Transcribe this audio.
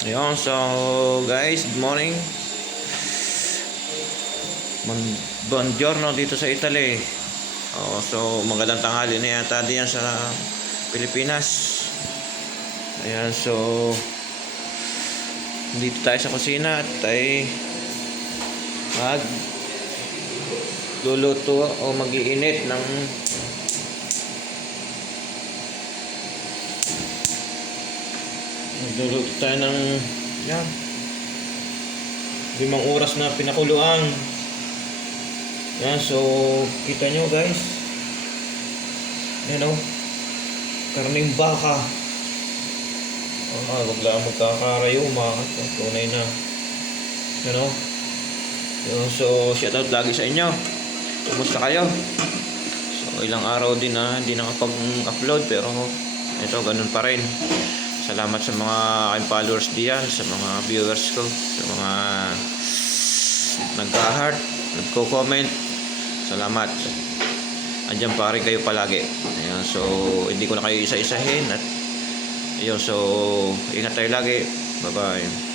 Ayun, so guys, good morning. Buongiorno dito sa Italy. So magandang tanghali na yata diyan sa Pilipinas. Ayan, so dito tayo sa kusina at ay mag luluto o mag-iinit ng magluluto tayo ng yan 5 oras na pinakuluan. Yan, so kita nyo guys, yan o, karning baka. Wag lang magkakarayo, tunay na, yan o. So shoutout lagi sa inyo, kumusta kayo? So ilang araw din na hindi nakapag-upload, pero ito ganun pa rin. Salamat sa mga aking followers diyan, sa mga viewers ko, sa mga nagka-heart, nagko-comment. Salamat. Andiyan pa rin kayo palagi. Ayan, so hindi ko na kayo isa-isahin at ayun, so ingat tayo lagi. Bye-bye.